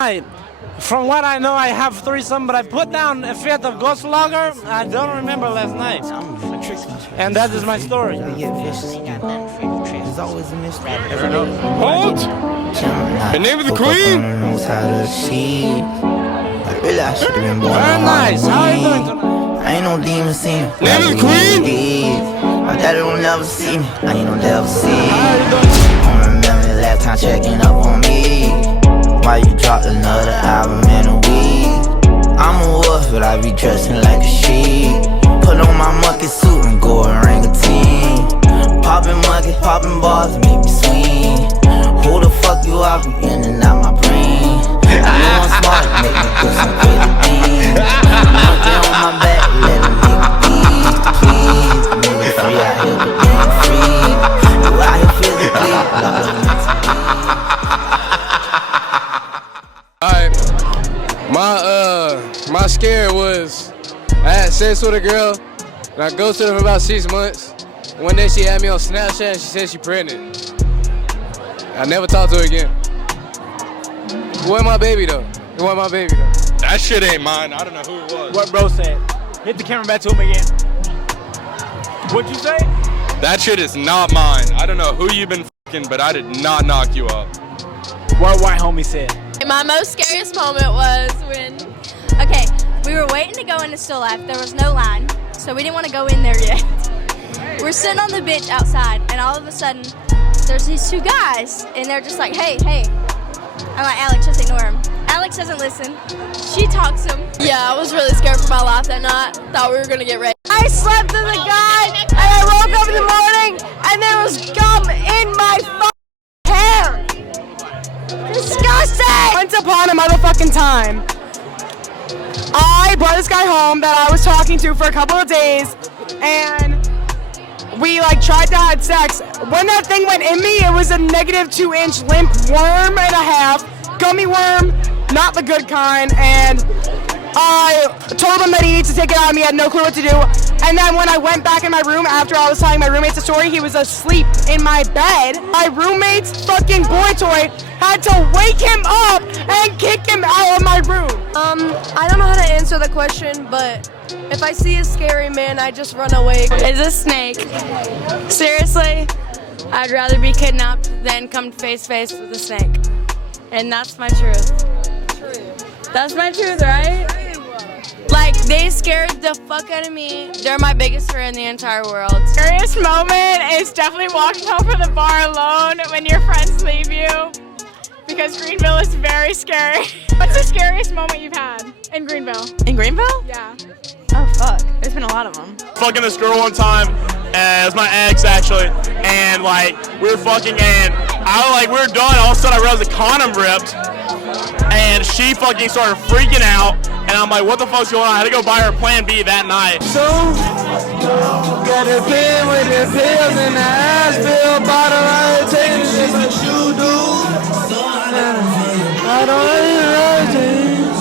From what I know, I have threesome, but I put down a fifth of Ghost Logger. I don't remember last night. And that is my story. There's always a mystery. Hold! The name of the queen? Really, I should have been born. Very nice. How are you doing tonight? I ain't no demon seen. Name of the queen? My daddy don't never see me. I ain't no devil see. How are you doing? I don't remember the last time checking up on me. Why you dropped another album in a week? I'm a wolf, but I be dressing like a sheep. Put on my monkey suit and go orangutan. Popping monkey, popping balls, make me swing. Who the fuck you are, be in and out my brain. I know I'm smart, make me do some crazy things. Monkey on my back, let a nigga be. Please, nigga free out here, but they ain't free. You out here physically, love mentally. My scare was I had sex with a girl and I ghosted her for about 6 months. One day she had me on Snapchat and she said she pregnant. I never talked to her again. It wasn't my baby though. It wasn't my baby though. That shit ain't mine. I don't know who it was. What bro said. Hit the camera back to him again. What'd you say? That shit is not mine. I don't know who you've been fucking, but I did not knock you up. What white homie said. My most scariest moment was when, we were waiting to go into Still Life. There was no line, so we didn't want to go in there yet. We're sitting on the bench outside, and all of a sudden, there's these two guys, and they're just like, hey. I'm like, Alex, just ignore him. Alex doesn't listen. She talks him. Yeah, I was really scared for my life that night. Thought we were gonna get raped. I slept with a guy, and I woke up in the morning, and there was gum in my hair. Disgusting! Once upon a motherfucking time, I brought this guy home that I was talking to for a couple of days, and we tried to have sex. When that thing went in me, it was a -2-inch limp worm and a half, gummy worm, not the good kind, and I told him that he needs to take it out of me. He had no clue what to do. And then when I went back in my room after I was telling my roommates the story, he was asleep in my bed. My roommate's fucking boy toy had to wake him up and kick him out of my room. I don't know how to answer the question, but if I see a scary man, I just run away. It's a snake. Seriously, I'd rather be kidnapped than come face to face with a snake. And that's my truth. That's my truth, right? They scared the fuck out of me. They're my biggest fear in the entire world. Scariest moment is definitely walking home from the bar alone when your friends leave you, because Greenville is very scary. What's the scariest moment you've had in Greenville? In Greenville? Yeah. Oh fuck, there's been a lot of them. Fucking this girl one time, it was my ex actually, and we were fucking, and we were done, all of a sudden I realized the condom ripped, and she fucking started freaking out, and I'm like, what the fuck's going on? I had to go buy her Plan B that night. So, got a pen with the pills in the Asheville bottle. I ain't taking this like you do. I don't really things.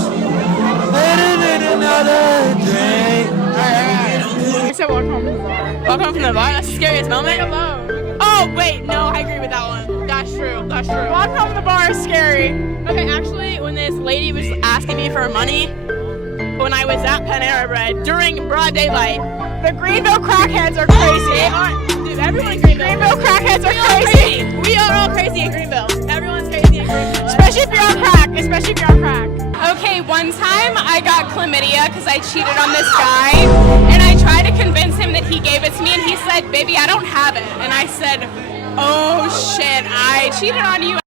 Need another drink. I said walk home from the bar. Walk home from the bar? That's the scariest moment? Oh, wait, no, I agree with that one. That's true. Walk home from the bar is scary. Okay, actually, when this lady was asking me for money, when I was at Panera Bread, during broad daylight, The Greenville crackheads are crazy. they are, dude, everyone in Greenville. Greenville crackheads are crazy. We are all crazy in Greenville. Everyone's crazy in Greenville. Especially if you're on crack. Okay, one time I got chlamydia because I cheated on this guy, and I tried to convince him that he gave it to me, and he said, baby, I don't have it. And I said, oh shit, I cheated on you.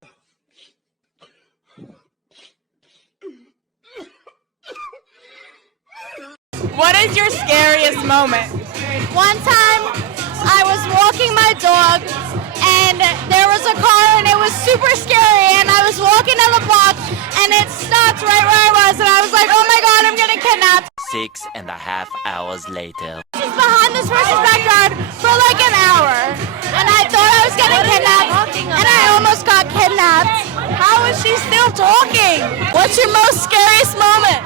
What is your scariest moment? One time I was walking my dog, and there was a car, and it was super scary, and I was walking down the block, and it stopped right where I was, and I was like, oh my god, I'm getting kidnapped. 6.5 hours later. Just behind this person's backyard for an hour, and I thought I was getting kidnapped, and I almost got kidnapped. How is she still talking? What's your most scariest moment?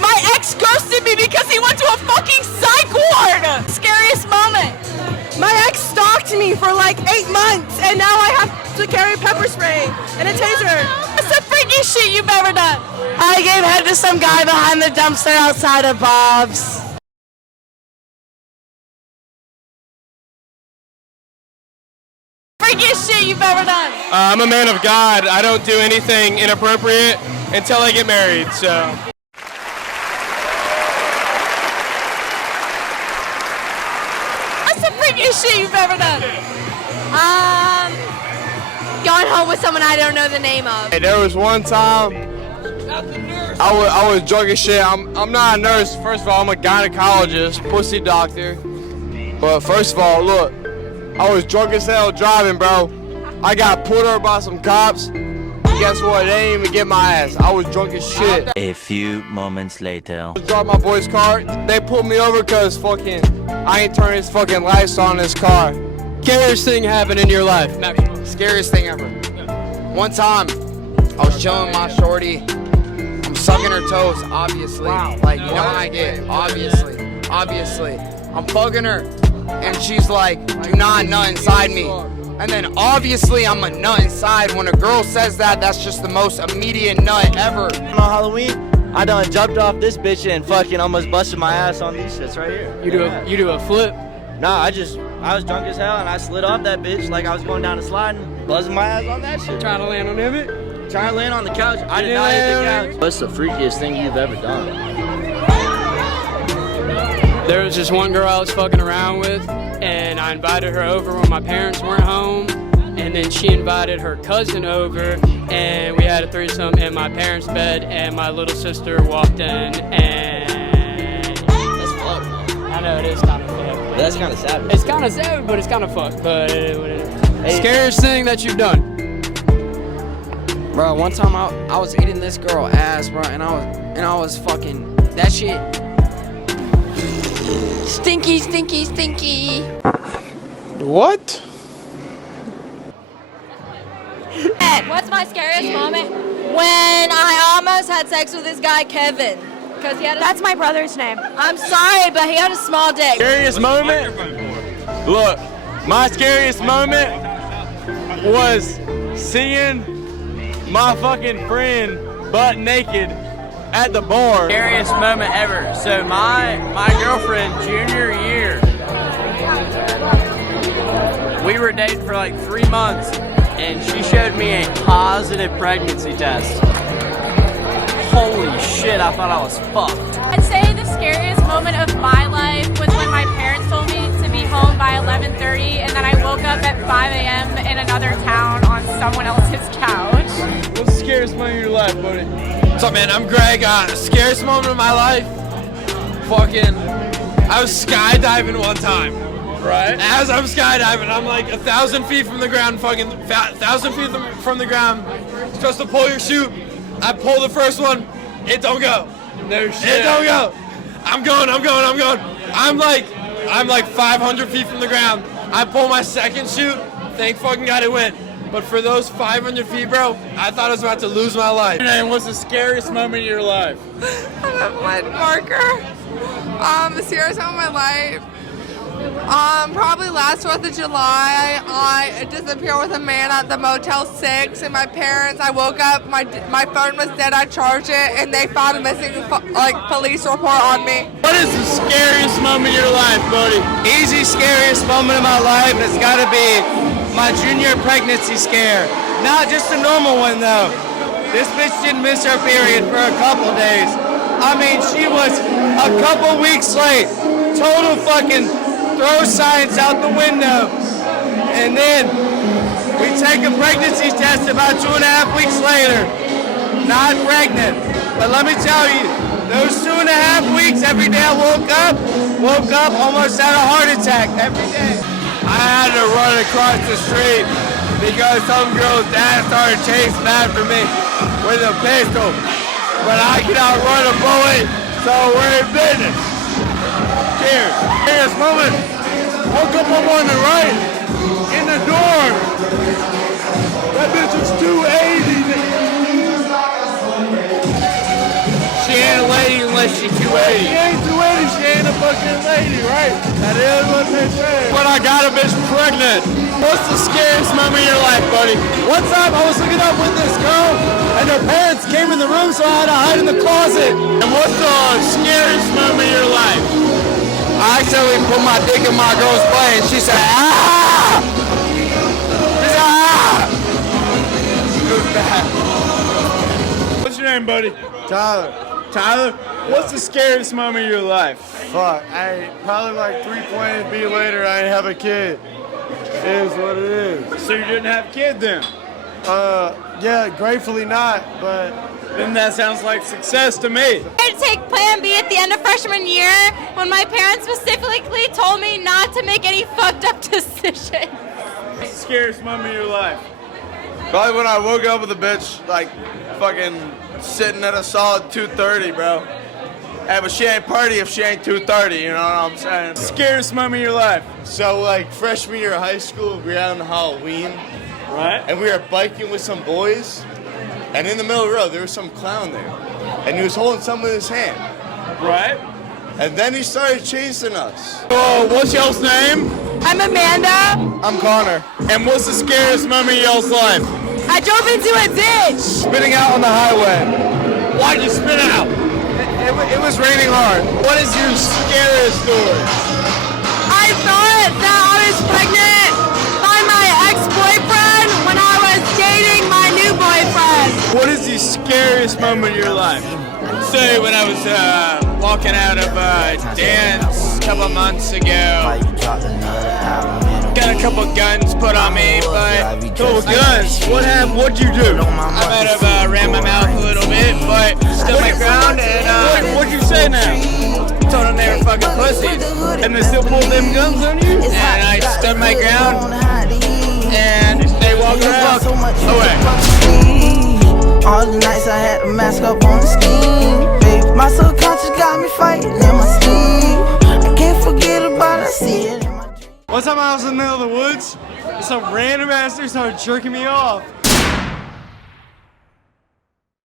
My ex ghosted me because he went to a fucking psych ward. Scariest moment. My ex stalked to me for like 8 months, and now I have to carry pepper spray and a taser. What's the freakiest shit you've ever done? I gave head to some guy behind the dumpster outside of Bob's. Freakiest shit you've ever done? I'm a man of God. I don't do anything inappropriate until I get married, so. What's the freakiest shit you've ever done? Going home with someone I don't know the name of. Hey, there was one time I was drunk as shit. I'm not a nurse. First of all, I'm a gynecologist, pussy doctor. But first of all, look, I was drunk as hell driving, bro. I got pulled over by some cops. Guess what? They didn't even get my ass. I was drunk as shit. A few moments later. I dropped my boy's car. They pulled me over because I ain't turning his fucking lights on in his car. Scariest thing happened in your life? Scariest thing ever. One time, I was chilling with my shorty. I'm sucking her toes, obviously. Wow. Like, you know what I get? Obviously. I'm fucking her, and she's like, do not nut inside me. And then obviously I'm a nut inside. When a girl says that, that's just the most immediate nut ever. On Halloween, I done jumped off this bitch and fucking almost busted my ass on these shits right here. You do a flip? Nah, I was drunk as hell and I slid off that bitch like I was going down a slide and buzzing my ass on that shit. Trying to land on him? Trying to land on the couch. I did not hit the couch. What's the freakiest thing you've ever done? There was just one girl I was fucking around with, and I invited her over when my parents weren't home, and then she invited her cousin over, and we had a threesome in my parents' bed, and my little sister walked in, and That's fucked. I know it is kind of fucked. That's kind of savage. It's kind of savage, but it's kind of fucked. But scariest thing that you've done? Bro, one time I was eating this girl ass, bro, and I was fucking that shit. Stinky, stinky, stinky. What? What's my scariest moment? When I almost had sex with this guy, Kevin. Because he had That's my brother's name. I'm sorry, but he had a small dick. Scariest moment? Look, my scariest moment was seeing my fucking friend butt naked at the bar. Scariest moment ever. So my girlfriend, junior year, we were dating for like 3 months, and she showed me a positive pregnancy test. Holy shit, I thought I was fucked. I'd say the scariest moment of my life was when my parents told me to be home by 11:30, and then I woke up at 5 a.m. in another town on someone else's couch. What's the scariest moment of your life, buddy? What's up, man? I'm Greg. Scariest moment of my life? I was skydiving one time. Right. As I'm skydiving, I'm like 1,000 feet from the ground, 1,000 feet from the ground. You're supposed to pull your chute. I pull the first one. It don't go. No shit. It don't go. I'm going. I'm like 500 feet from the ground. I pull my second chute. Thank fucking God it went. But for those 500 feet, bro, I thought I was about to lose my life. And what's the scariest moment of your life? I'm a blood marker. The scariest moment of my life. Probably last 4th of July, I disappeared with a man at the Motel 6, and my parents, I woke up, my phone was dead, I charged it, and they filed a missing police report on me. What is the scariest moment of your life, buddy? Easy scariest moment of my life has got to be my junior pregnancy scare. Not just a normal one though. This bitch didn't miss her period for a couple days. I mean, she was a couple weeks late. Total fucking throw science out the window. And then we take a pregnancy test about 2.5 weeks later. Not pregnant. But let me tell you, those 2.5 weeks, every day I woke up almost had a heart attack every day. I had to run across the street because some girl's dad started chasing after me with a pistol. But I can outrun a bullet, so we're in business. Cheers. Scariest moment. Woke up on the right, in the door. That bitch was 280. she ain't a lady unless she's 280. She ain't 280, she ain't a fucking lady, right? That is what they say. When I got a bitch pregnant. What's the scariest moment of your life, buddy? One time I was hooking up with this girl, and her parents came in the room, so I had to hide in the closet. And what's the scariest moment of your life? I accidentally put my dick in my girl's butt and she said, ah! She said, ah! It was bad. What's your name, buddy? Tyler. Tyler? What's the scariest moment of your life? Fuck, I probably like 3.8 B later, I ain't have a kid. It is what it is. So you didn't have a kid then? Yeah, gratefully not, but then that sounds like success to me. I had to take Plan B at the end of freshman year when my parents specifically told me not to make any fucked up decisions. What's the scariest moment of your life? probably when I woke up with a bitch, like, fucking sitting at a solid 2:30, bro. Hey, but she ain't party if she ain't 2:30, you know what I'm saying? Scariest moment of your life? So, like, freshman year of high school, we were out on Halloween. Right. And we were biking with some boys. And in the middle of the road, there was some clown there. And he was holding something in his hand. Right. And then he started chasing us. Oh, what's y'all's name? I'm Amanda. I'm Connor. And what's the scariest moment of y'all's life? I drove into a ditch. Spitting out on the highway. Why'd you spit out? It was raining hard. What is your scariest story? I thought that I was pregnant by my ex-boyfriend when I was dating my new boyfriend. What is the scariest moment of your life? Say when I was walking out of dance a couple months ago. Got a couple guns put on me, but couple guns? What happened? What'd you do? I might have ran my mouth a little bit, but stood my ground and What'd you say now? told them they were fucking pussies. And they still pulled them guns on you? And I stood my ground and they walked away. All the nights I had to mask up on the scheme, babe. My subconscious got me fighting in my sleep. I can't forget about it, I see it in my dreams. One time I was in the middle of the woods, some random ass dude started jerking me off.